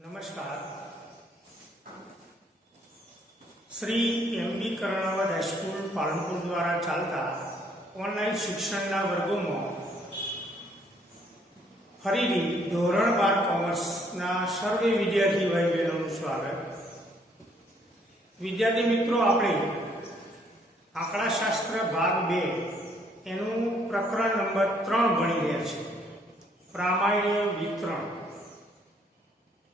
नमस्कार। Shri MB. Karnawat high school Palanpur द्वारा चालता ऑनलाइन शिक्षणना वर्गों फरीથી ધોરણ 12 કોમર્સના સર્વે વિદ્યાર્થી ભાઈ બહેનોનું સ્વાગત। વિદ્યાર્થી મિત્રો, આપણે આંકડાશાસ્ત્ર ભાગ 2 એનું પ્રકરણ નંબર 3 ભણી રહ્યા છીએ, પ્રામાણ્ય વિતરણ।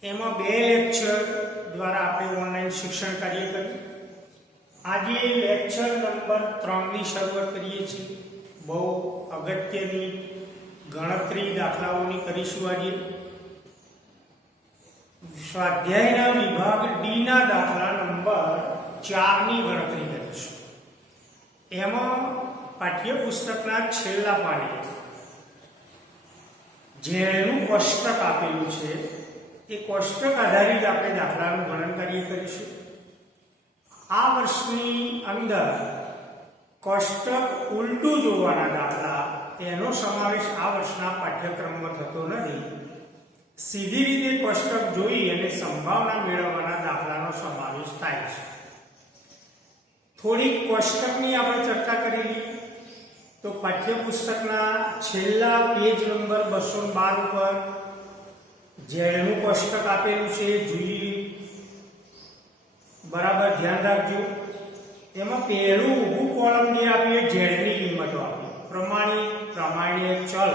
એમાં 2 લેક્ચર દ્વારા આપણે ઓનલાઈન શિક્ષણ કાર્ય કર્યું। આજે લેક્ચર નંબર 3 ની શરૂઆત કરીએ છીએ। બહુ અગત્યની ગણતરી દાખલાઓની કરીશું। આજે સ્વાધ્યાયના વિભાગ ડી ના દાખલા નંબર 4 ની ગણતરી કરીશું। એમાં પાઠ્યપુસ્તકના છેલ્લા પાને જેનું કોષ્ટક આપેલું છે એ કોષ્ટક આધારિત આપણે દાખલાનું ગણન કાર્ય કરીશું। આ વર્ષની અંદર કોષ્ટક ઉલટું જોવાના દાખલા એનો સમાવેશ આ વર્ષના પાઠ્યક્રમમાં થતો નથી। સીધી રીતે કોષ્ટક જોઈ અને સંભાવના મેળવવાના દાખલાનો સમાવેશ થાય છે। થોડીક કોષ્ટકની આપણે ચર્ચા કરેલી તો પાઠ્યપુસ્તકના છેલ્લા પેજ નંબર 212 ઉપર જેનું કોષ્ટક આપેલું છે જોઈ બરાબર ધ્યાન રાખજો। એમાં પહેલું ઊભું કોલમ જે આપીએ ઝેડની કિંમતો આપી, પ્રમાણ્ય ચલ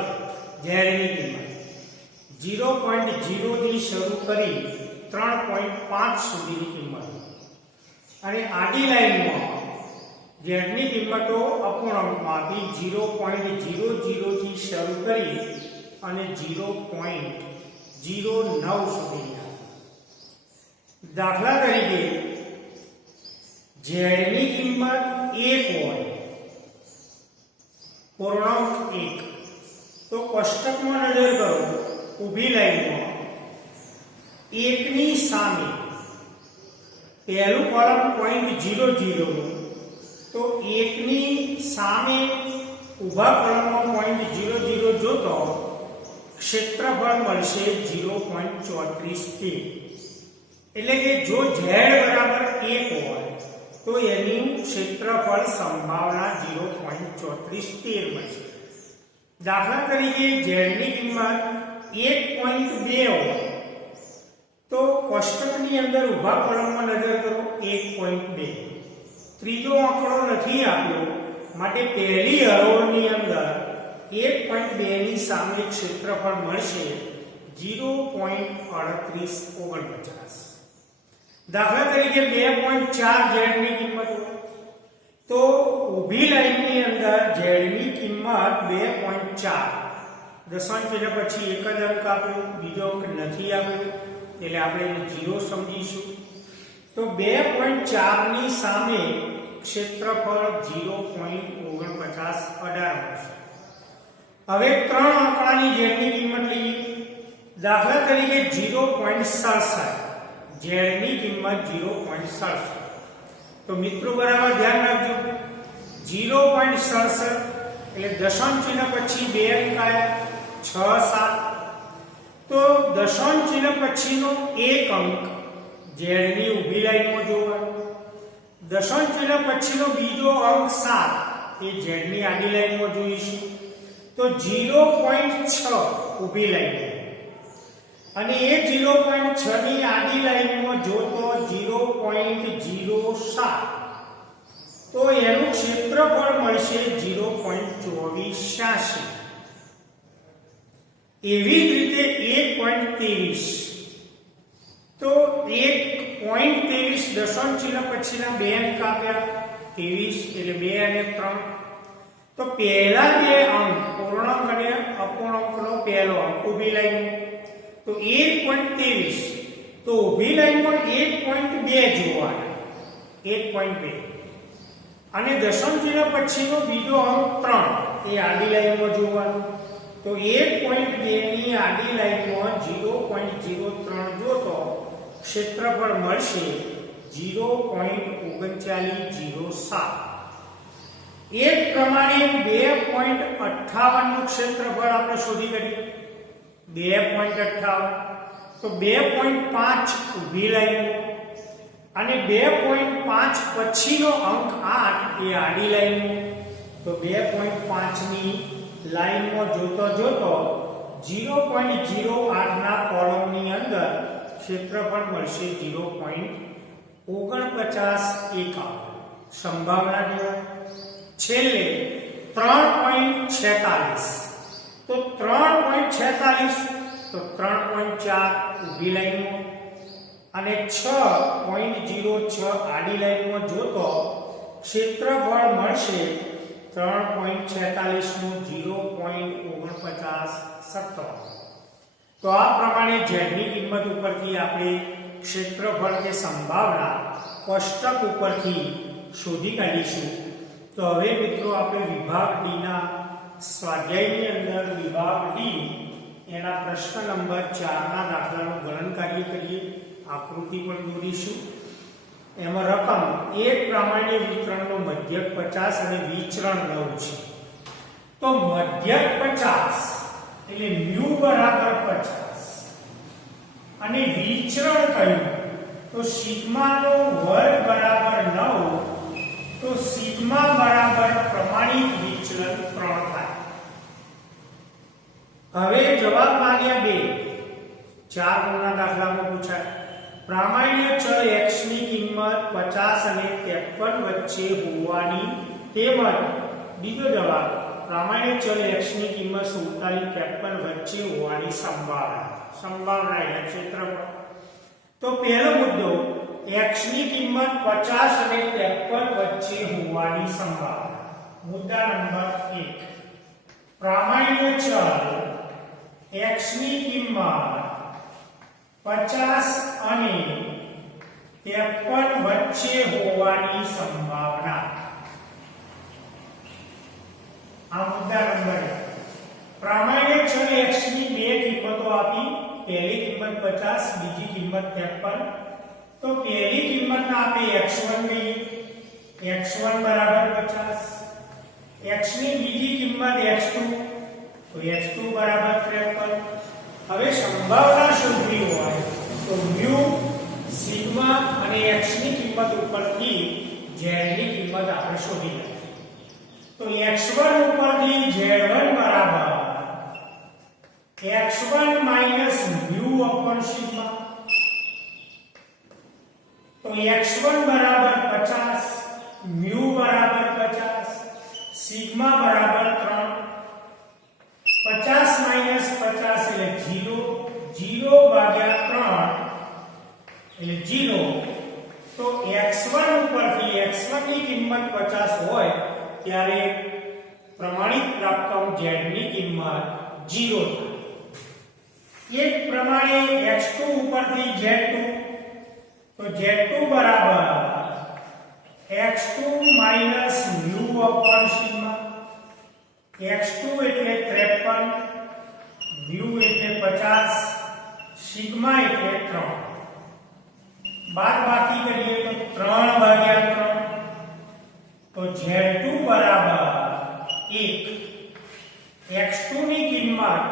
ઝેડની કિંમત 0.0 થી શરૂ કરી 3.5 સુધીની કિંમત, અને આડી લાઈનમાં ઝેડની કિંમતો અપૂર્ણાંકમાં આપી 0.00 થી શરૂ કરી અને 0.09 સુધી। દાખલા તરીકે ઝેડની કિંમત 1 હોય, પૂર્ણાંક 1, તો કોષ્ટકમાં નજર કરો, ઊભી લાઈનમાં 1 ની સામે પહેલું કોલમ 0.00, તો 1 ની સામે ઊભા કોલમમાં 0.00 જોતો ક્ષેત્રફળ મળશે 0.34। એટલે કે જો z બરાબર 1 હોય તો એનું ક્ષેત્રફળ સંભાવના 0.34 મળશે। દાખલા તરીકે z ની કિંમત 1.2 હોય તો કોષ્ટકની અંદર ઊભા કોલમમાં નજર કરો, 1.2, ત્રીજો આંકડો નથી આપ્યો માટે પહેલી હરોળની અંદર 1.2 ની સામે ક્ષેત્રફળ મળશે 0.3849। દાખલા તરીકે 2.4 ઝેડની કિંમત હોય તો ઊભી લાઈનની અંદર ઝેડની કિંમત 2.4, દશાંશ ચિહ્ન પછી એક જ અંક આપ્યો, બીજો અંક નથી આપ્યો એટલે આપણે એને 0 સમજીશું। તો 2.4 ની સામે ક્ષેત્રફળ 0.4918 મળશે। હવે 3 આંકડાની ઝેડની કિંમત લઈએ। દાખલા તરીકે 0.67, ઝેડની કિંમત 0.67, તો મિત્રો બરાબર ધ્યાન રાખજો, 0.67 એટલે દશાંશ ચિહ્ન પછી 2 અંક આવ્યા, 6, 7, તો દશાંશ ચિહ્ન પછીનો એક અંક ઝેડની ઊભી લાઈનમાં જોવાનો, દશાંશ ચિહ્ન પછીનો બીજો અંક 7 એ ઝેડની આડી લાઈનમાં જોઈશું, તો 0.6 ઊભી લાઈન, અને એ 0.6 ની આડી લાઈનમાં જોતો 0.07, તો એનું ક્ષેત્રફળ મળશે 0.2486। એવી જ રીતે 1.23, તો 1.23 દશાંશ ચિહ્ન પછીના 2 અંક આપ્યા, 23 એટલે 2 અને 3, તો પહેલા 2 અંક પૂર્ણાંક અને અપૂર્ણાંકનો પહેલો અંક ઊભી લાઈન, તો 1.23, તો ઊભી લાઈનમાં 1.2 જોવાના, 1.2, અને દશાંશ ચિહ્ન પછીનો બીજો અંક 3 એ આડી લાઈનમાં જોવાનો, તો 1.2 ની આડી લાઈનમાં 0.03 જોતો ક્ષેત્રફળ મળશે 0.3907। એક પ્રમાણે 2.58 નું ક્ષેત્રફળ આપણે શોધી કાઢીએ। 2.58 તો 2.5 ઊભી લાઈનો અને 2.5 પછીનો અંક 8 એ આડી લાઈનો. તો 2.5 ની લાઈનમાં જોતો 0.08 ના કોલમની અંદર ક્ષેત્રફળ મળશે 0.49 એકમ. સંભાવના જો છેલ્લે 3.46 તો 3.46 તો 3.4 ઊભી લાઈનમાં અને 6.06 આડી લાઈનમાં જોતો ક્ષેત્રફળ મળશે 3.46 નું 0.4917. તો આ પ્રમાણે z ની કિંમત ઉપરથી આપણે ક્ષેત્રફળ કે સંભાવના કોષ્ટક ઉપરથી શોધી કાઢીશું. તો હવે મિત્રો આપણે વિભાગ ડી ના સ્વાધ્યાયની અંદર વિભાગ ડી એના પ્રશ્ન નંબર 4 ના દાખલાનું ગણન કાર્ય કરીએ. આકૃતિ પણ દોરીશું. એમાં રકમ એક પ્રામાણ્ય વિતરણનો મધ્યક 50 અને વિચરણ 9 છે. તો મધ્યક 50 એટલે મ્યુ બરાબર 50 અને વિચરણ કયું તો સિગ્મા નો વર્ગ બરાબર 9. તો સિગ્મા બરાબર પ્રમાણિત વિચલન 3 થાય. હવે જવાબ માંગ્યા 2. 4 ગુણના દાખલામાં પૂછાય પ્રામાણ્ય ચલ x ની કિંમત 50 અને 53 વચ્ચે હોવાની તેમજ બીજો જવાબ પ્રામાણ્ય ચલ x ની કિંમત 47 53 વચ્ચે હોવાની સંભાવના એટલે ક્ષેત્રફળ. તો પહેલો મુદ્દો x ની કિંમત 50 અને 53 વચ્ચે હોવાની સંભાવના. મુદ્દા નંબર 1 પ્રામાણ્ય ચલ x ની કિંમત 50 અને 53 વચ્ચે હોવાની સંભાવના. આ મુદ્દા નંબર 1. પ્રામાણ્ય ચલ x ની બે કિંમતો આપી. પહેલી કિંમત 50, બીજી કિંમત 53. તો પહેલી કિંમતને આપણે x1 લઈએ. x1 બરાબર 50. x ની બીજી કિંમત x2. તો x2 બરાબર 53. હવે સંભાવના શોધવી હોય તો મ્યુ સિગ્મા અને x ની કિંમત ઉપરથી z ની કિંમત આપણે શોધી લઈએ. તો x1 ઉપરથી z1 બરાબર x1 મ્યુ અપોન સિગ્મા. તો x1 બરાબર 50 મ્યુ બરાબર 50 સિગ્મા બરાબર 3. 50 માઈનસ 50 એટલે 0 0 ભાગ્યા 3 એટલે 0. તો x1 ઉપરથી x1 ની કિંમત 50 હોય ત્યારે પ્રમાણિત પ્રાપ્તાંક z ની કિંમત 0 થાય. એક પ્રમાણે x2 ઉપરથી z2. તો z2 બરાબર x2 minus mu upon sigma. x2 એટલે 53 મ્યુ એટલે 50 સિગ્મા એટલે 3. બાદબાકી કરીએ તો 3 ભાગ્યા 3. તો z2 બરાબર 1. x2 ની કિંમત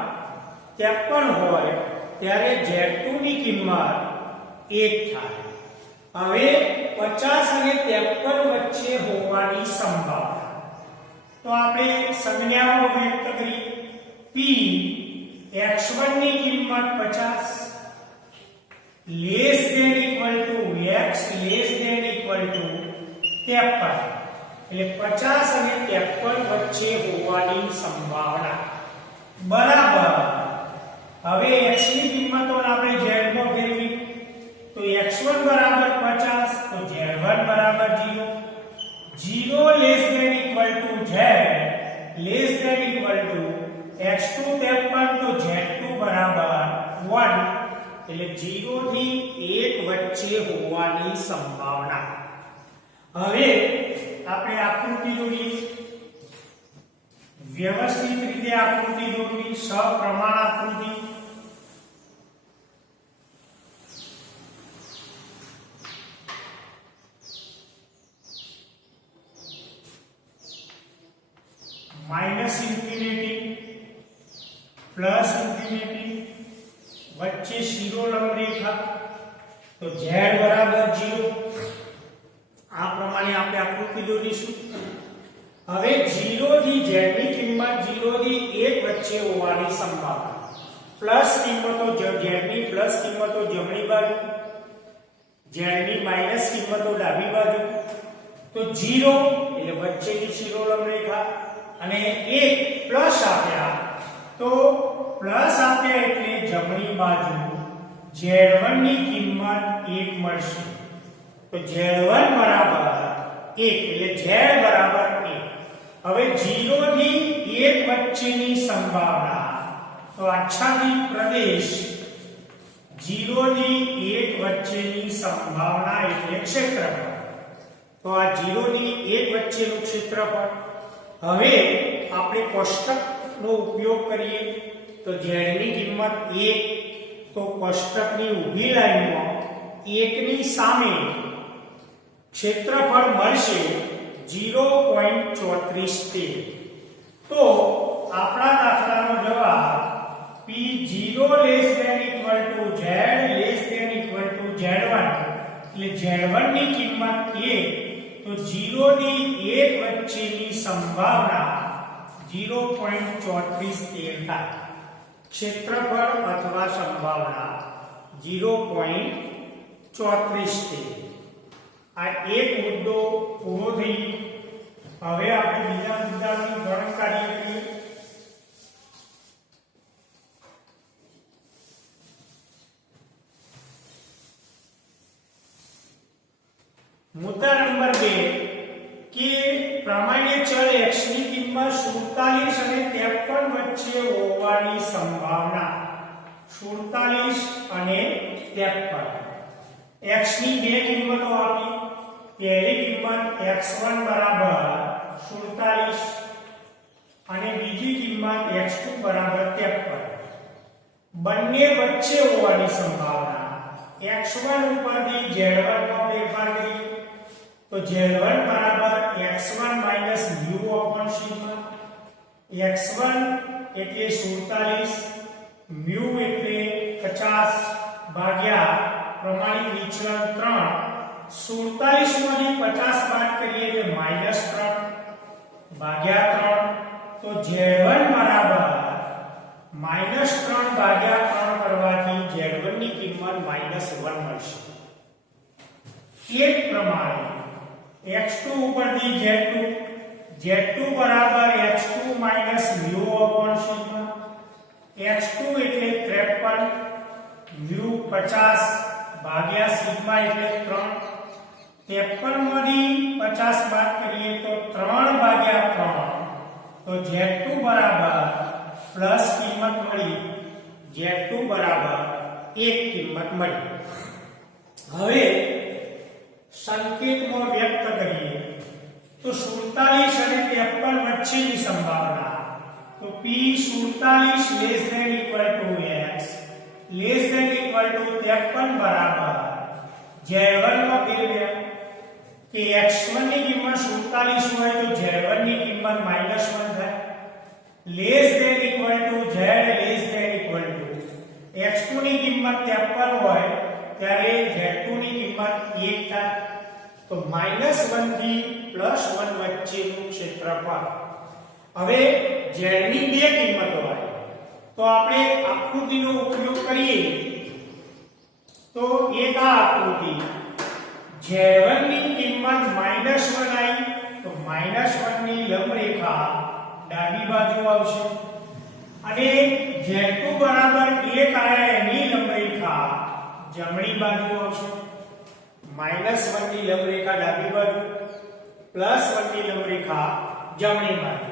53 હોય ત્યારે z2 ની કિંમત 1 થાય. હવે 50 અને 53 વચ્ચે હોવાની સંભાવના. તો આપણે સંજ્ઞાઓ વ્યક્ત કરીએ. p x1 ની કિંમત 50 less than equal to x less than equal to 53 એટલે 50 અને 53 વચ્ચે હોવાની સંભાવના બરાબર. હવે x ની કિંમતો આપણે z માં ફેરવી. તો x1 બરાબર 50 તો z1 બરાબર 0 0 less than equal to z less than equal to x2 53 તો z2 બરાબર 1 એટલે 0 થી 1 વચ્ચે હોવાની સંભાવના. હવે આપણે આકૃતિ દોરીએ. વ્યવસ્થિત રીતે આકૃતિ દોરવી. સપ્રમાણ આકૃતિ. માઇનસ ઇન્ફિનિટી પ્લસ ઇન્ફિનિટી વચ્ચે શિરોલંબ રેખા, તો z બરાબર 0. આ પ્રમાણે આપણે આકૃતિ દોરીશું. હવે 0 થી z ની કિંમત 0 થી 1 વચ્ચે હોવાની સંભાવના. પ્લસ કિંમતો z ની પ્લસ કિંમતો જમણી બાજુ, z ની માઈનસ કિંમતો ડાબી બાજુ. તો 0 એટલે વચ્ચેની શિરોલંબ રેખા અને 1 પ્લસ આપ્યા, તો પ્લસ આપ્યા એટલે જમણી બાજુ z1 ની કિંમત 1 મળશે. તો z1 બરાબર 1 એટલે z બરાબર 1. હવે 0 થી 1 વચ્ચેની સંભાવના, તો આચ્છાદિત પ્રદેશ 0 થી 1 વચ્ચેની સંભાવના એટલે ક્ષેત્રફળ. તો આ 0 થી 1 વચ્ચેનું ક્ષેત્રફળ. હવે આપણે કોષ્ટકનો ઉપયોગ કરીએ તો z ની કિંમત 1, તો કોષ્ટકની ઊભી લાઈનમાં 1 ની સામે ક્ષેત્રફળ મળશે 0.34. તો આપણા દાખલાનો જવાબ P0 less than equal to Z less than equal to Z1 એટલે Z1 ની કિંમત 1, તો 0 થી 1 વચ્ચેની સંભાવના 0.34 થાય. ક્ષેત્રફળ અથવા સંભાવના 0.34. આ એક મુદ્દો પૂરો થઈ ગયો. હવે આપણે બીજા મુદ્દાની ગણતરી કરીએ. મુદ્દા નંબર 2 કે પ્રામાણ્ય ચલ x ની કિંમત 47 અને 53 વચ્ચે હોવાની સંભાવના. 47 અને 53. x ની બે કિંમતો આપી. પહેલી કિંમત x1 બરાબર 47 અને બીજી કિંમત x2 બરાબર 53. બંને વચ્ચે હોવાની સંભાવના. x1 ઉપરથી z1 નો ફેરફાર કરીએ તો z1 બરાબર x1 minus mu upon sigma. x1 એટલે 47, mu એટલે 50 ભાગ્યા પ્રમાણિત વિચલન 3. 47 માંથી 50 બાદ કરીએ એટલે -3 ભાગ્યા 3. તો z1 બરાબર -3 ભાગ્યા 3 કરવાથી z1 ની કિંમત -1 મળશે. એ જ પ્રમાણે x2 ઉપરથી z2 બરાબર x2 minus mu upon sigma. x2 એટલે 53, mu 50 ભાગ્યા સિગ્મા એટલે 3. 53 માંથી 50 બાદ કરીએ તો 3 ભાગ્યા 3. તો z2 બરાબર પ્લસ કિંમત મળી, z2 બરાબર 1 કિંમત મળી. હવે સંકેતમાં વ્યક્ત કરીએ તો 47 અને 53 વચ્ચેની સંભાવના. તો P47 less than equal to x less than equal to 53 બરાબર z1 માં ફેરવ્યા કે x1 ની કિંમત 47 હોય તો z1 ની કિંમત -1 થાય. less than equal to z less than equal to x2 ની કિંમત 53 હોય ત્યારે z2 ની કિંમત 1 થાય. તો -1 થી +1 વચ્ચેનું ક્ષેત્રફળ. હવે z ની બે કિંમતો આવી તો આપણે આકૃતિનો ઉપયોગ કરીએ તો એક આ આકૃતિ z1 ની કિંમત -1 આવી તો -1 ની લંબ રેખા ડાબી બાજુ આવશે અને z2 બરાબર 1 આયા એની લંબ રેખા જમણી બાજુ આવશે. -1 ની લંબ રેખા ડાબી બાજુ, +1 ની લંબ રેખા જમણી બાજુ.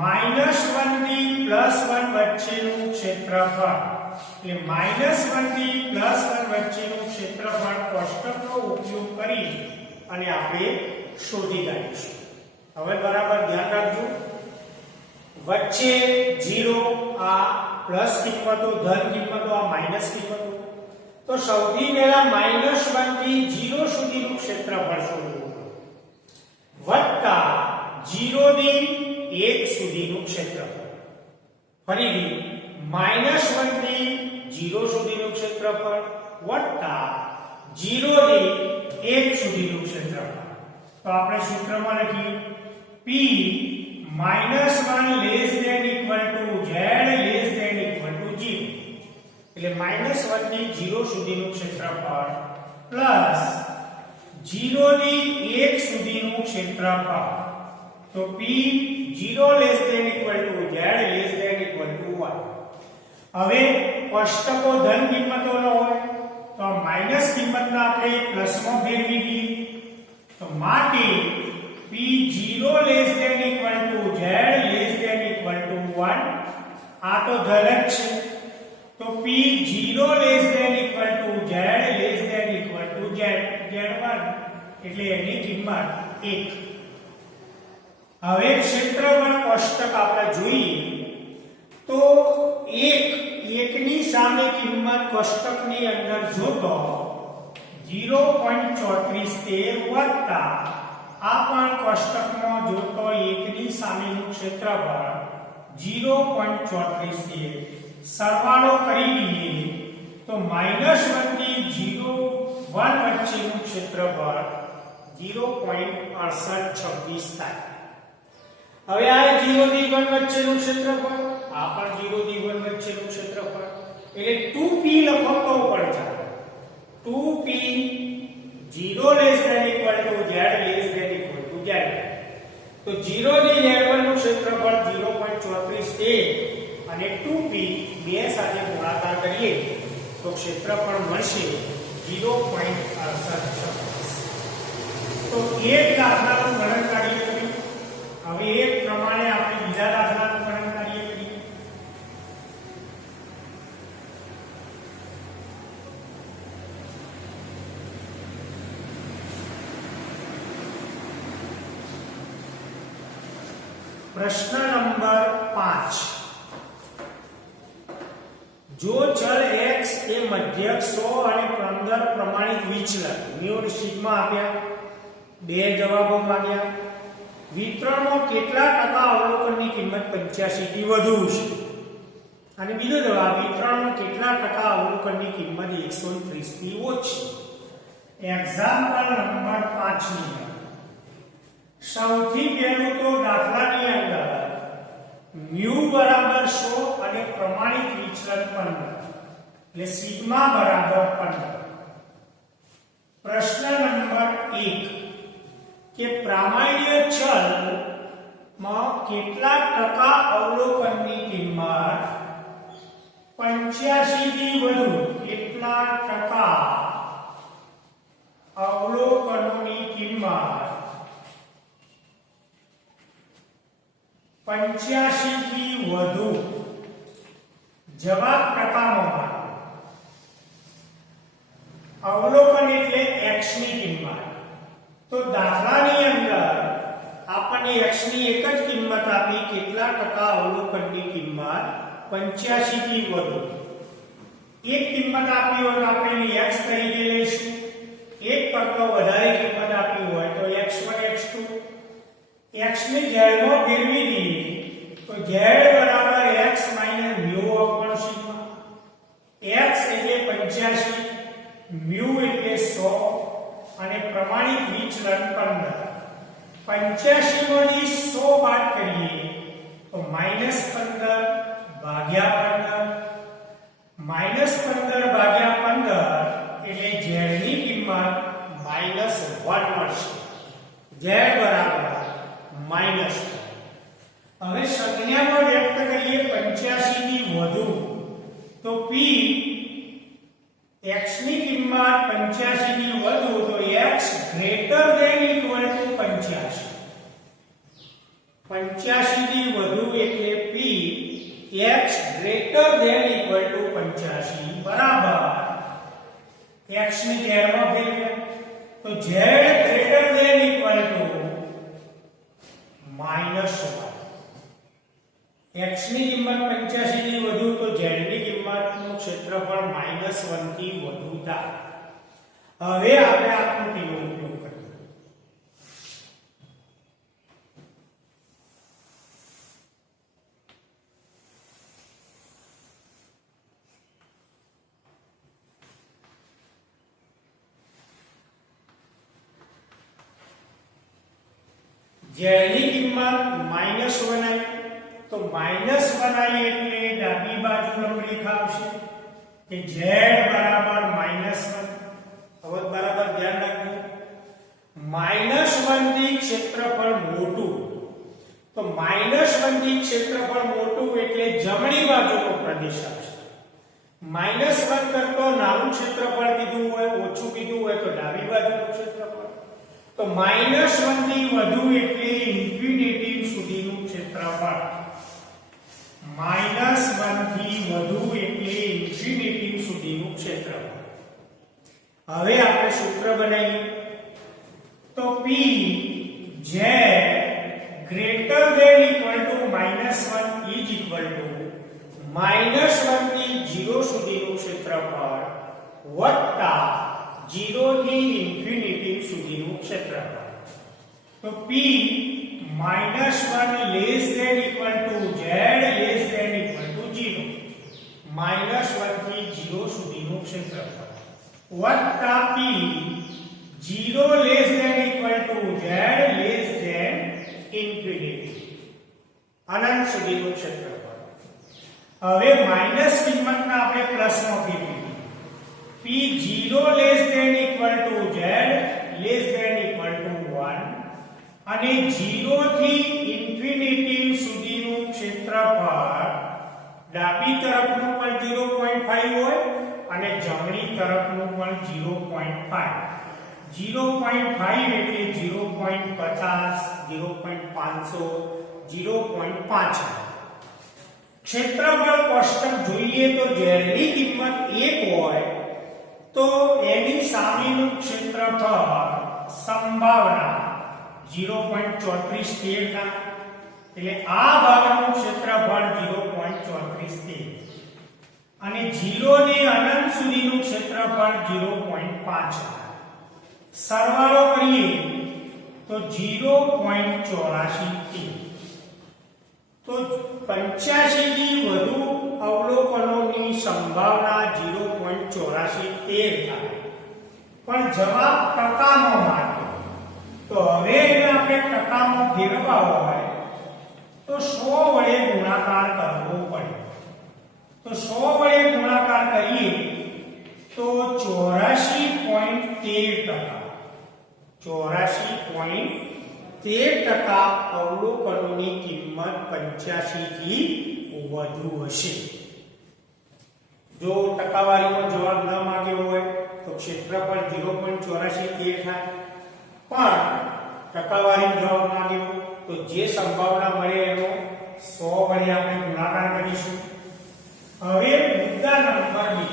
-1 થી +1 વચ્ચેનું ક્ષેત્રફળ એટલે -1 થી +1 વચ્ચેનું ક્ષેત્રફળ કોષ્ટકનો ઉપયોગ કરી અને આપણે શોધી કાઢીશું. હવે બરાબર ધ્યાન રાખજો, વચ્ચે 0 આ પ્લસ કિંમતો, ધન કિંમતો, આ માઈનસ કિંમતો. તો સૌથી પહેલા -1 થી 0 સુધીનું ક્ષેત્રફળ શોધવું વત્તા 0 થી 1 સુધીનું ક્ષેત્રફળ. ફરીથી -1 થી 0 સુધીનું ક્ષેત્રફળ વત્તા 0 થી 1 સુધીનું ક્ષેત્રફળ. તો આપણે સૂત્રમાં લખીએ p -1 less than equal to z less than equal to 0. એટલે -1 થી 0 સુધીનું ક્ષેત્રફળ પ્લસ 0 થી 1 સુધીનું ક્ષેત્રફળ. તો p 0 less than equal to z less than equal to 1. હવે કોષ્ટકો ધન કિંમતોનો હોય તો માઈનસ કિંમતને આપણે પ્લસમાં ફેરવી દઈએ. તો માટે p 0 less than equal to z less than equal to 1. આ તો ધન જ છે. તો p 0 less than equal to z less than equal to z1 એટલે એની કિંમત 1. હવે ક્ષેત્રફળ કોષ્ટક આપણે જોઈએ તો 1 ની સામે કિંમત કોષ્ટકની અંદર જોતો 0.3413 વત્તા આ પણ કોષ્ટકમાં જોતો 1 ની સામેનું ક્ષેત્રફળ 0.3413 સરવાળો કરી દઈએ તો -1 થી 1 વચ્ચેનું ક્ષેત્રફળ 0.6826 થાય. હવે આ 0 થી 1 વચ્ચેનું ક્ષેત્રફળ, આ પણ 0 થી 1 વચ્ચેનું ક્ષેત્રફળ, એટલે 2p લખો તો પણ ચાલે. 2p 0 less than equal to z less than equal to z. તો 0 થી z1 નું ક્ષેત્રફળ 0.3413 અને 2p બે સાથે ગુણાકાર કરીએ તો ક્ષેત્રફળ મળશે 0.6826. તો એક દાખલાનું ગણન કરીએ. હવે એક પ્રમાણે આપણે બીજા દાખલાનું ગણન કરીએ. પ્રશ્ન નંબર 5. જો ચલ x એ મધ્યક 100 અને 15 પ્રમાણિત વિચલન મ્યુ સિગ્મા આપ્યા, બે જવાબો માંગ્યા. વિતરણમાં કેટલા ટકા અવલોકનની કિંમત 85 થી વધુ છે? અને બીજો જવાબ વિતરણમાં કેટલા ટકા અવલોકનની કિંમત 130 થી ઓછી. એક્ઝામ્પલ નંબર 5 ની સૌથી પહેલું તો દાખલાની અંદર મ્યુ બરાબર 100 અને પ્રમાણિત વિચલન 15 એટલે સિગ્મા બરાબર 15. પ્રશ્ન નંબર 1 કે પ્રામાણ્ય ચલ માં કેટલા ટકા અવલોકનની કિંમત 85 થી વધુ, કેટલા ટકા અવલોકનોની કિંમત 85 થી વધુ. જવાબ ટકામાં. અવલોકન એટલે x ની કિંમત. તો દાખલાની અંદર આપણને x ની એક જ કિંમત આપી, કેટલા ટકા અવલોકનની કિંમત 85 થી વધુ. એક કિંમત આપી હોય તો આપણે x તરીકે લઈશું. એક કરતો વધારે કિંમત આપી હોય તો x1 x2. x ને z માં ફેરવી દઈએ તો z બરાબર x minus mu upon sigma. x એટલે 85, મ્યુ એટલે 100 અને પ્રમાણિત વિચલન 15. 85 માંથી 100 બાદ કરીએ તો -15 ભાગ્યા 15, -15 ભાગ્યા 15 એટલે z ની કિંમત -1 મળશે. z બરાબર -1. હવે સંજ્ઞામાં વ્યક્ત કરીએ 85 થી વધુ તો p x ની કિંમત 85 થી વધુ તો x greater than equal to 85. 85 થી વધુ એટલે p x greater than equal to 85 બરાબર x ની જગ્યામાં ફેરવીએ તો z greater than equal to -1. x ની કિંમત 85 થી વધુ તો z ની કિંમતનું ક્ષેત્રફળ -1 થી વધુ થાય. હવે આપણે આકૃતિનો ઉપયોગ કરીએ. જેની કિંમત -1 આવી તો -1 આવી એટલે ડાબી બાજુ લંબરેખા આવશે કે z બરાબર -1. હવે બરાબર ધ્યાન રાખજો, -1 થી ક્ષેત્રફળ મોટું, તો -1 થી ક્ષેત્રફળ મોટું એટલે જમણી બાજુનો પ્રદેશ આવશે. -1 કરતો નાનું ક્ષેત્રફળ કીધું હોય, ઓછું કીધું હોય તો ડાબી બાજુનું ક્ષેત્રફળ. તો -1 થી વધુ એટલે ઇન્ફિનિટી સુધીનું ક્ષેત્રફળ. -1 થી વધુ એટલે ઇન્ફિનિટી સુધીનું ક્ષેત્રફળ. હવે આપણે સૂત્ર બનાવીએ તો p z greater than equal to -1 is equal to -1 થી 0 સુધીનું ક્ષેત્રફળ વત્તા 0 થી ઇન્ફિનિટી સુધીનું ક્ષેત્રફળ. તો p -1 less than equal to z less than equal to 0, -1 થી 0 સુધીનું ક્ષેત્રફળ વત્તા p 0 less than equal to z less than infinity, અનંત સુધીનું ક્ષેત્રફળ. હવે માઈનસ કિંમતને આપણે પ્લસમાં ફેરવીએ. p 0 less than equal to z less than equal to 1 અને 0 થી ઇન્ફિનિટી સુધીનું ક્ષેત્રફળ ડાબી તરફનું પણ 0.5 હોય અને જમણી તરફનું પણ 0.5. 0.5 એટલે 0.50, 0.500, 0.5. ક્ષેત્રફળ કોષ્ટક જોઈએ તો જેની કિંમત 1 હોય તો એની સામેનું ક્ષેત્રફળ સંભાવના 0.34 થાય એટલે આ ભાગનું ક્ષેત્રફળ 0.34 અને 0 થી અનંત સુધીનું ક્ષેત્રફળ 0.5. સરવાળો કરીએ તો 0.84. તો 85 થી વધુ અવલોકનોની સંભાવના 0.84 થાય. પણ જવાબ ટકામાં માટે, તો હવે એને આપણે ટકામાં ફેરવવા હોય તો 100 વડે ગુણાકાર કરવો પડે. તો 100 વડે ગુણાકાર કરીએ તો 84.13%. 84.13% અવલોકનોની કિંમત 85 થી વધુ હશે. જો ટકાવારીનો જવાબ ન માંગ્યો હોય તો ક્ષેત્રફળ 0.84 થાય, પણ ટકાવારીનો જવાબ માંગ્યો તો જે સંભાવના મળે એનો 100 વડે આપણે ગુણાકાર કરીશું. હવે મુદ્દા નંબર 2.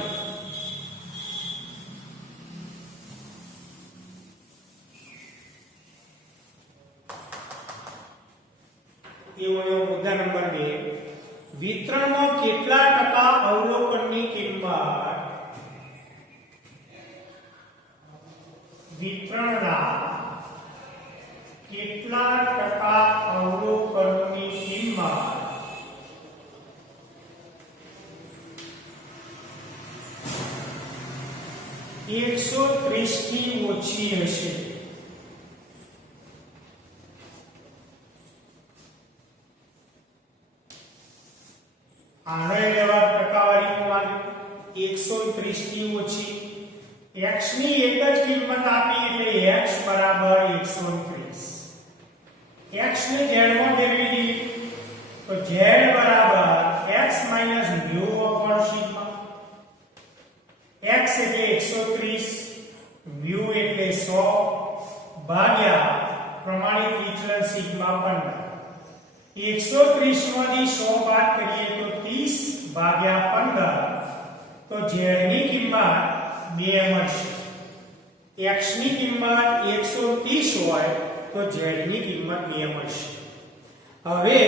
મુદ્દા નંબર 2, વિતરણમાં કેટલા ટકા અવલોકનની કિંમત વિતરણના કેટલા ટકા અવલોકનની કિંમત 130 થી ઓછી હશે. આને લેવા ટકાવારીનું मान 130 થી ઓછી. x ની એક જ કિંમત આપી એટલે x બરાબર 130. x ને z માં ફેરવી દઈએ તો z બરાબર x - μ / સિગ્મા. x એટલે 130, μ એટલે 100 ભાગ્યા પ્રમાણિત વિચલન સિગ્મા 15. 130 માંથી 100 બાદ કરીએ તો 30 ભાગ્યા 15, તો z ની કિંમત 2 મળશે. x ની કિંમત 130 હોય તો z ની કિંમત 2 મળશે. હવે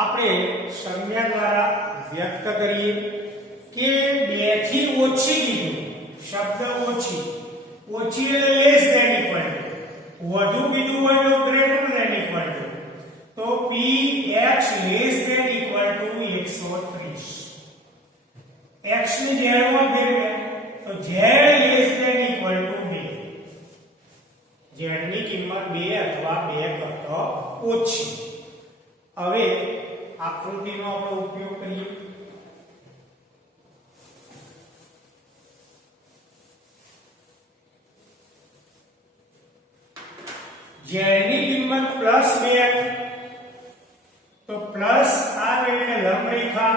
આપણે સંજ્ઞા દ્વારા વ્યક્ત કરીએ કે 2 થી ઓછી કીધું, શબ્દ ઓછી એટલે લેસ ધેન ઇક્વલ ટુ, વધુ કીધું હોય તો ગ્રેટર ધેન ઇક્વલ ટુ. તો px less than equal to 130. x ની જેમાં ફેરવે તો z less than equal to 2. z ની કિંમત 2 અથવા અથવા 2 કરતા ઓછી. હવે આકૃતિનો આપણે ઉપયોગ કરીએ. જેની કિંમત +2 તો પ્લસ આ એટલે લંબ રેખા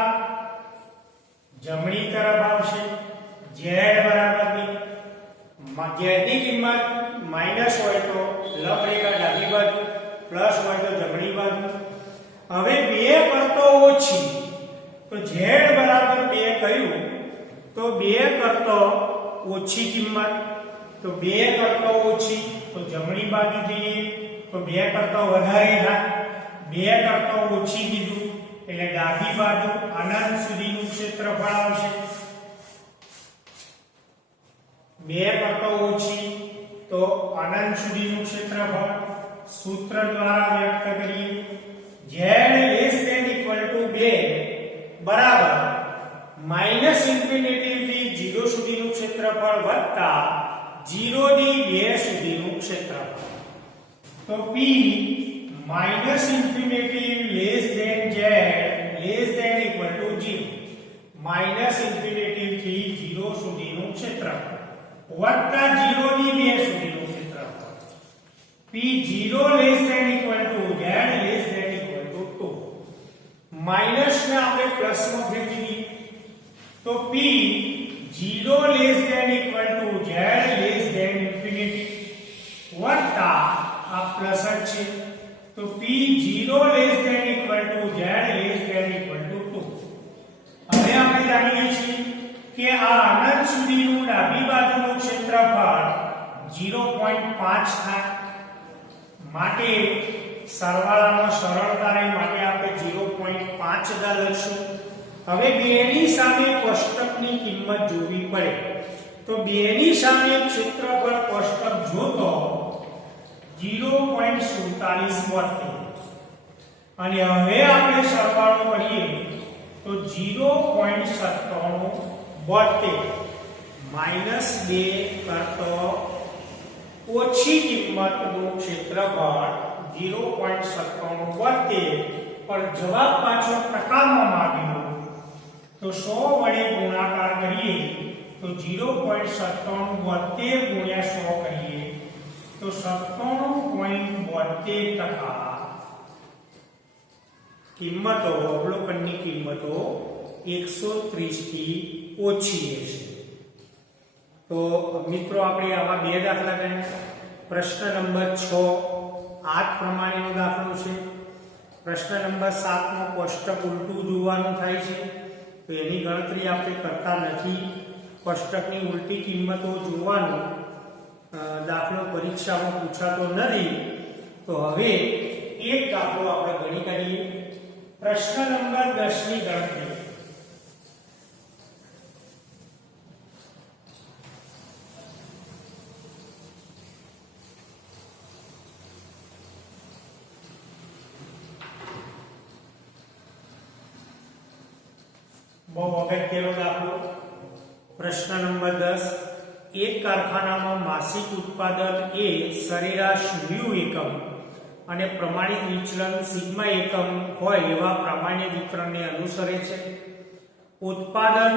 જમણી તરફ આવશે. z બરાબરની ની કિંમત માઈનસ હોય તો લંબ રેખા ડાબી બાજુ, પ્લસ હોય તો જમણી બાજુ. હવે 2 કરતો ઓછી તો z બરાબર 2 કહ્યું તો 2 કરતો ઓછી કિંમત, તો 2 કરતો ઓછી તો જમણી બાજુ જઈએ તો 2 કરતો વધારે થાય. 2 કરતો ઓછી કીધું એટલે ડાબી બાજુ અનંત સુધીનું ક્ષેત્રફળ આવશે. 2 કરતો ઓછી તો અનંત સુધીનું ક્ષેત્રફળ સૂત્ર દ્વારા વ્યક્ત કરીએ. z ≤ 2 બરાબર -∞ થી 0 સુધીનું ક્ષેત્રફળ વત્તા 0 થી 2 સુધીનું ક્ષેત્રફળ. તો p -∞ z ≤ 0 -∞ થી 0 સુધીનું ક્ષેત્રફળ વત્તા 0 થી 2 સુધીનું ક્ષેત્રફળ. p 0 ≤ z ≤ 2 માઈનસ ને આપણે પ્લસ માં ફેરવી દઈએ તો p 0 ≤ z ∞ વત્તા આ પ્લસ છે તો p 0 ≤ z ≤ 2. હવે આપણે જાણીએ છીએ કે આ અનંત સુધીનું ડાબી બાજુનું ક્ષેત્રફળ 0.5 થાય. માટે સરવાળામાં સરળતા રહે માટે આપણે 0.5 જ લખશું. હવે 2 ની સામે કોષ્ટકની કિંમત જોવી પડે તો 2 ની સામે ક્ષેત્રફળ કોષ્ટક જોતો 0.47 વધે અને હવે આપણે સરવાળો કરીએ તો 0.97 વધે. -2 કરતા ઓછી કિંમતનું ક્ષેત્રફળ 0.97 વધે પણ જવાબ પાછો ટકામાં માંગ્યો તો 100 વડે ગુણાકાર કરીએ તો 0.97 વધે ગુણ્યા 100 કરીએ તો 97.72% કિંમતો અવલોકનની કિંમતો 130 થી ઓછી હશે. તો મિત્રો આપણે આવા બે દાખલા ગણ્યા. પ્રશ્ન નંબર 6 આ પ્રમાણેનો દાખલો છે. પ્રશ્ન નંબર 7 નો કોષ્ટક ઉલટું જોવાનું થાય છે તો એની ગણતરી આપણે કરતા નથી. કોષ્ટકની ઉલટી કિંમતો જોવાનું દાખલો પરીક્ષામાં પૂછાતો નથી. તો હવે એક દાખલો આપણે ગણી કરીએ. પ્રશ્ન નંબર 10 ની ગણતરી. બહુ અગત્યનો દાખલો. પ્રશ્ન નંબર 10 એક કારખાનામાં માસિક ઉત્પાદન એ સરેરાશ μ એકમ અને પ્રમાણિત વિચલન સિગ્મા એકમ હોય એવા પ્રામાણ્ય વિતરણને અનુસરે છે. ઉત્પાદન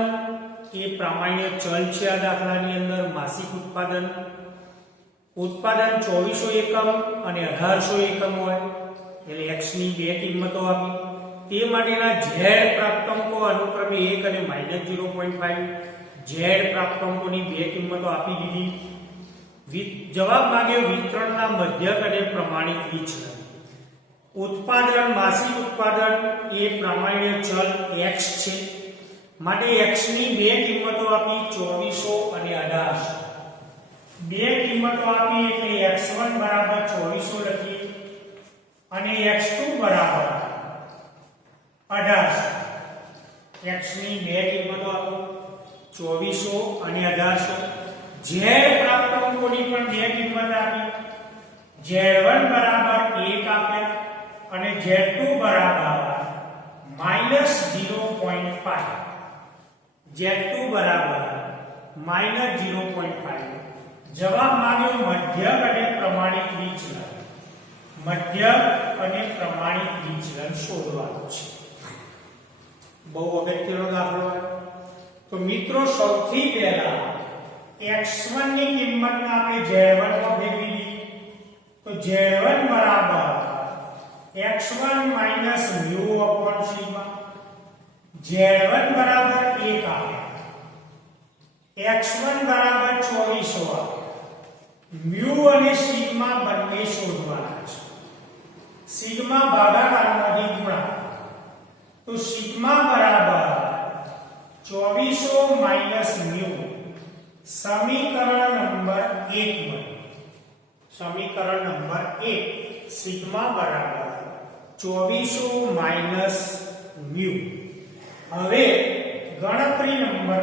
એ પ્રામાણ્ય ચલ છે. આ દાખલાની અંદર માસિક ઉત્પાદન 2400 એકમ અને 1800 એકમ હોય એટલે x ની બે કિંમતો આપી. તે માટેના z પ્રાપ્તાંકો અનુક્રમે 1 અને -0.5 z પ્રાપ્તાંકોની બે કિંમતો આપી દીધી. જવાબ માંગ્યો વિતરણના મધ્યક અને પ્રમાણિત વિચલન. ઉત્પાદન માસિક ઉત્પાદન એ પ્રામાણ્ય ચલ x છે માટે x ની બે કિંમતો આપી 2400 અને 1800. બે કિંમતો આપી એટલે x1 બરાબર 2400 લખીએ અને x2 બરાબર 1800. x ની બે કિંમતો આપો 2400 અને 1800. z પ્રાપ્તાંકોની પણ બે કિંમત આપી. z1 બરાબર 1 આપ્યા અને z2 બરાબર -0.5. z2 બરાબર -0.5. જવાબ માંગ્યો મધ્યક અને પ્રમાણિત વિચલન. મધ્યક અને પ્રમાણિત વિચલન શોધવાનું છે. બહુ અગત્યનો દાખલો. તો મિત્રો સૌથી પહેલા x1 ની કિંમતને આપણે z1 માં ફેરવી દઈએ. તો z1 બરાબર x1 minus mu upon sigma. z1 બરાબર 1 આવે, x1 બરાબર 24 આવે. mu અને સિગ્મા બંને શોધવાના છે. સિગ્મા ભાગાકારમાંથી ગુણાકાર. તો સિગ્મા બરાબર 24 માઈનસ mu. સમીકરણ નંબર 1 બને. સમીકરણ નંબર 1 સિગ્મા બરાબર 24 માઈનસ mu. હવે ગણતરી નંબર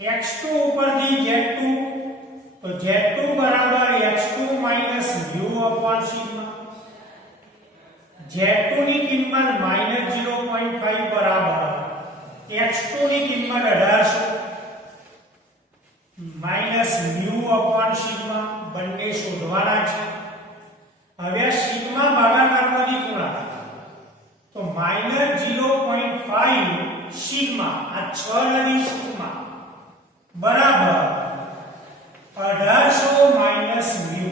2 x2 ઉપરથી z2. તો z2 બરાબર x2 minus mu upon sigma. z2 ની કિંમત -0.5 બરાબર x2 ની કિંમત 1800 માઈનસ mu upon sigma બંને શોધવાના છે. હવે સિગ્મા ભાગાકારમાંથી ગુણાકાર. તો -0.5 સિગ્મા, આ 6 નથી સિગ્મા, બરાબર 1800 માઈનસ mu.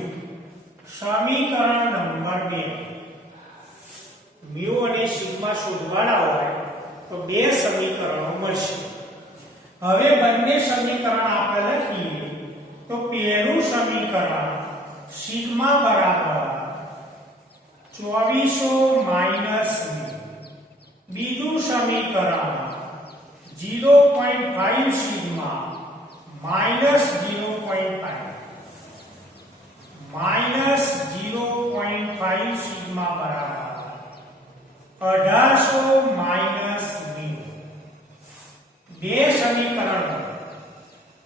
સમીકરણ નંબર 2 mu અને સિગ્મા શોધવાના હોય તો બે સમીકરણો મળશે. હવે બંને સમીકરણ આપણે લખીએ. તો પહેલું સમીકરણ સિગ્મા બરાબર 24 માઈનસ mu. બીજું સમીકરણ 0.5 સિગ્મા માઈનસ 0.5 સિગ્મા બરાબર 1800 માઈનસ mu. બે સમીકરણ.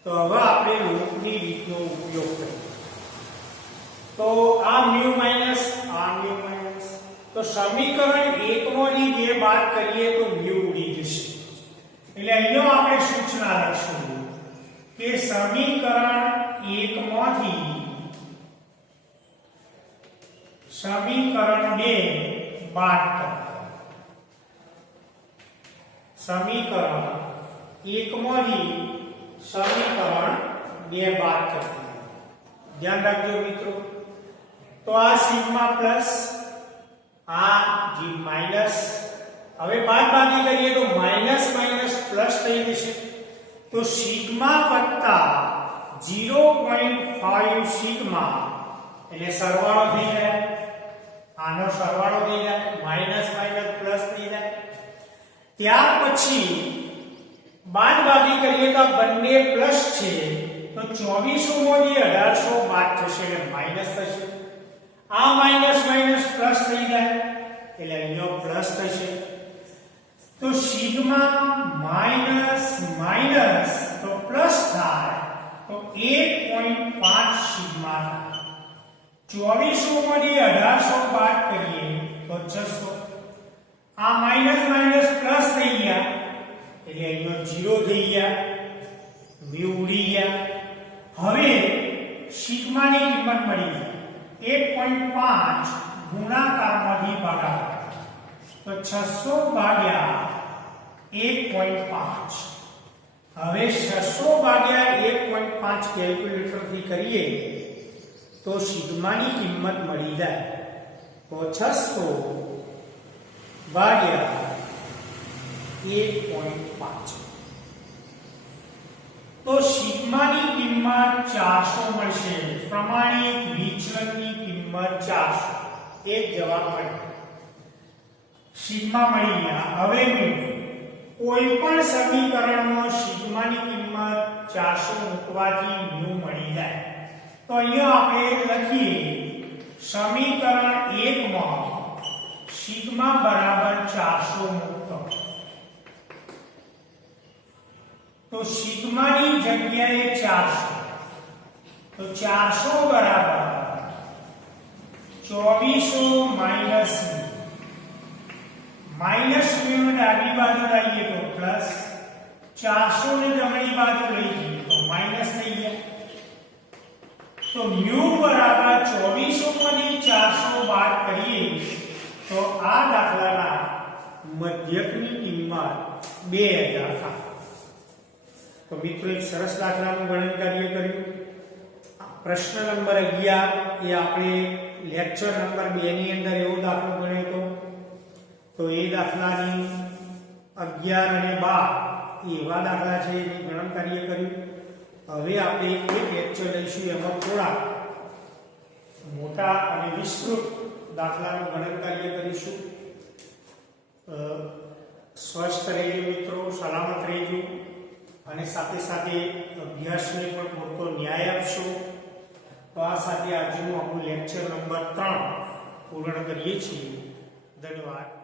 તો હવે આપણે લૂપની રીતનો ઉપયોગ કરીએ. તો આ mu માઈનસ આ mu માઈનસ. તો સમીકરણ 1 માંથી બે બાદ કરીએ તો mu ઉડી જશે. એટલે અહીંયા આપણે સૂચના લખીશું કે સમીકરણ 1 માંથી સમીકરણ 2 બાદ કરો. સમીકરણ 1 માંથી સમીકરણ 2 બાદ કરો. ધ્યાન રાખજો મિત્રો. તો આ સિગ્મા પ્લસ આ જી માઈનસ. હવે બાદબાકી કરીએ તો માઈનસ માઈનસ પ્લસ થઈ જશે. તો સિગ્મા વત્તા 0.5 સિગ્મા એટલે સરવાળો થઈ જાય. આનો સરવાળો થઈ જાય, માઈનસ માઈનસ પ્લસ થઈ જાય. ત્યાર પછી બાદબાકી કરીએ તો બંને પ્લસ છે. તો 24 માંથી 1800 બાદ થશે એટલે માઈનસ થશે. આ માઈનસ માઈનસ પ્લસ થઈ જાય એટલે અહીંયા પ્લસ થશે. તો સિગ્મા માઈનસ માઈનસ તો પ્લસ થાય તો 1.5 સિગ્મા થાય. 24 માંથી 1800 બાદ કરીએ તો 600. આ માઈનસ માઈનસ પ્લસ થઈ ગયા એટલે અહીંયા 0 થઈ ગયા, mu ઉડી ગયા. હવે સિગ્માની કિંમત મળી ગઈ. 1.5 ગુણાકારમાંથી ભાગાકાર. તો 600 ભાગ્યા 1.5. હવે 600 ભાગ્યા 1.5 કેલ્ક્યુલેટર થી કરીએ તો સિગ્માની કિંમત મળી જાય. તો 600 ભાગ્યા 1.5. તો સિગ્માની કિંમત 400 મળશે. પ્રમાણિત વિચલનની કિંમત 400. એક જવાબ મળ્યો. સિગ્મા મળી ગયા. હવે કોઈ પણ સમીકરણમાં સિગ્માની કિંમત 400 મૂકવાથી mu મળી જાય. તો અહીંયા આપણે લખીએ સમીકરણ 1 માં સિગ્મા બરાબર 400 મૂકતો. તો સિગ્માની જગ્યાએ 400. તો 400 બરાબર 24 માઈનસ માઈનસ mu ડાબી બાજુ લઈએ તો પ્લસ, 400 ને જમણી બાજુ લઈ જઈએ તો માઈનસ થઈ જાય. તો mu બરાબર 24 માંથી 400 કરીએ તો આ દાખલાના મધ્યકની કિંમત 2000 થાય. તો મિત્રો એક સરસ દાખલાનું ગણન કાર્ય કર્યું. પ્રશ્ન નંબર 11 એ આપણે લેક્ચર નંબર 2 ની અંદર એવો દાખલો ગણ્યો હતો. તો એ દાખલાની 11 અને 12 એવા દાખલા છે એનું ગણન કાર્ય કર્યું. હવે આપણે એક લેક્ચર લઈશું એમાં થોડા મોટા અને વિસ્તૃત દાખલાનું ગણન કાર્ય કરીશું. સ્વસ્થ રહેજો મિત્રો, સલામત રહેજો અને સાથે સાથે અભ્યાસને પણ પૂરતો ન્યાય આપશો. તો આ સાથે આજનું આપણું લેક્ચર નંબર 3 પૂર્ણ કરીએ છીએ. ધન્યવાદ.